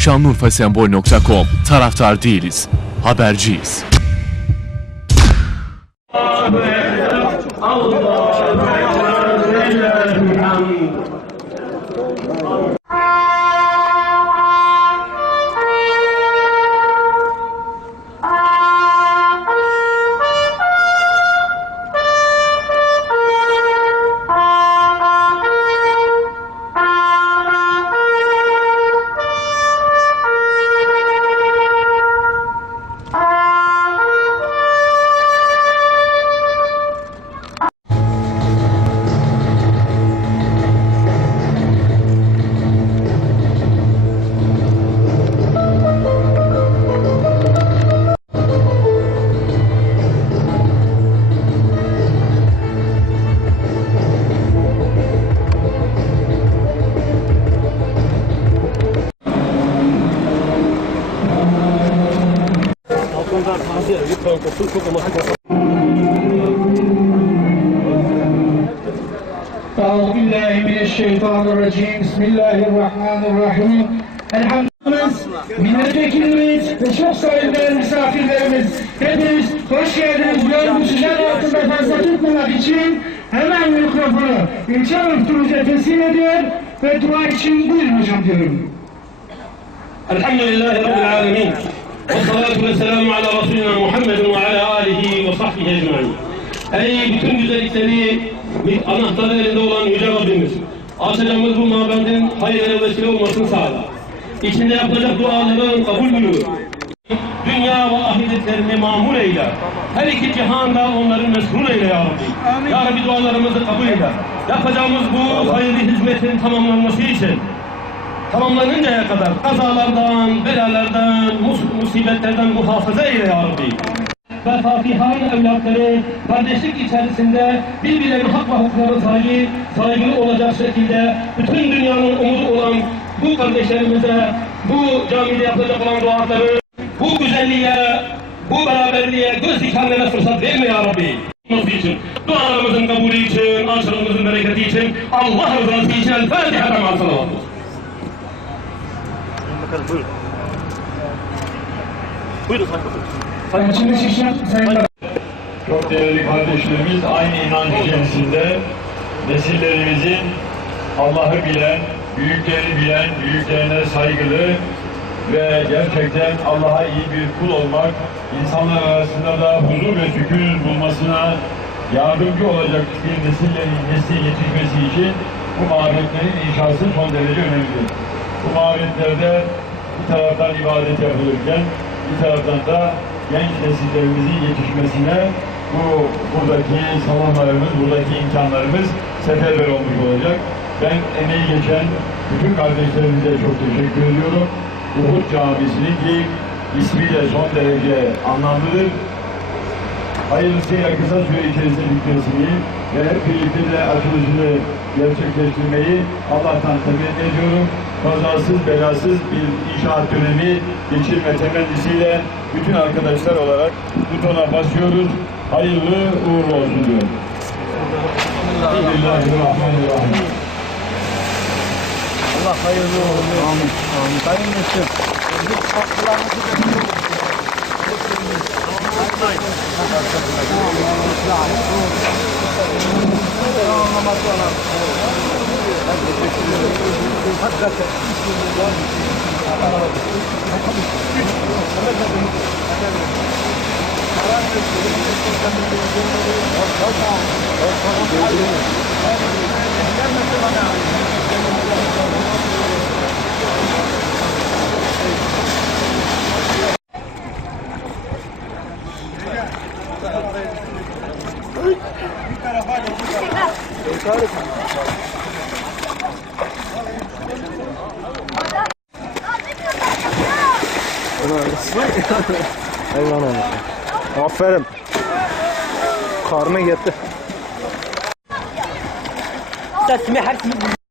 Şanlıurfasembol.com Taraftar değiliz, haberciyiz. أعوذ بالله من الشيطان الرجيم بسم الله الرحمن الرحيم ve çok sayıda misafirlerimiz hepiniz hoş geldiniz. Ben bu sıcak altında fazla tutmamak için hemen mikrofonu ilçe müftümüze teslim ediyor ve dua için buyurun hocam diyorum. الحمد لله رب العالمين والصلاة والسلام على رسولنا محمد ecmain. Ey bütün güzellikleri anahtarı elinde olan Yüce Rabbimiz, açacağımız bu mabedin hayırlara vesile olmasını sağla. İçinde yapılacak duaların kabulünü, dünya ve ahiretlerini mamur eyle. Her iki cihanda onları mesrur eyle ya Rabbi. Amin. Ya Rabbi dualarımızı kabul eyle. Yapacağımız bu Allah. hayırlı hizmetin tamamlanması için tamamlanıncaya kadar kazalardan, belalardan, musibetlerden muhafaza eyle ya Rabbi. Ve Fatiha'nın evlatları kardeşlik içerisinde birbirlerine hak ve hukuklara sahip, saygılı olacak şekilde bütün dünyanın umudu olan bu kardeşlerimize, bu camide yapılacak olan duaları, bu güzelliğe, bu beraberliğe, göz dikenlere fırsat verme ya Rabbi. için, dualarımızın kabulü için, açılımımızın bereketi için, Allah rızası için El Fatiha ve salavat olsun. Açılış için Çok değerli kardeşlerimiz aynı inanç içerisinde nesillerimizin Allah'ı bilen, büyükleri bilen, büyüklerine saygılı ve gerçekten Allah'a iyi bir kul olmak, insanlar arasında da huzur ve sükun bulmasına yardımcı olacak bir nesillerin nesli yetişmesi için bu mabetlerin inşası son derece önemlidir. Bu mabetlerde bir taraftan ibadet yapılırken bir taraftan da genç nesillerimizin yetişmesine bu buradaki salonlarımız, buradaki imkanlarımız seferber olmuş olacak. Ben emeği geçen bütün kardeşlerimize çok teşekkür ediyorum. Uhud Camisi'nin ki ismi de son derece anlamlıdır. Hayırlısıyla kısa süre içerisinde bitmesini ve hep birlikte de açılışını gerçekleştirmeyi Allah'tan temenni ediyorum. Kazasız belasız bir inşaat dönemi geçirme temennisiyle bütün arkadaşlar olarak butona basıyoruz. Hayırlı uğurlu olsun diyorum. Bismillahirrahmanirrahim. Allah hayırlı uğurlu Amin. Amin. Sayın Müslüm. Eyvallah olsun. Aferin. Karnı gitti. Sesimi her şeyi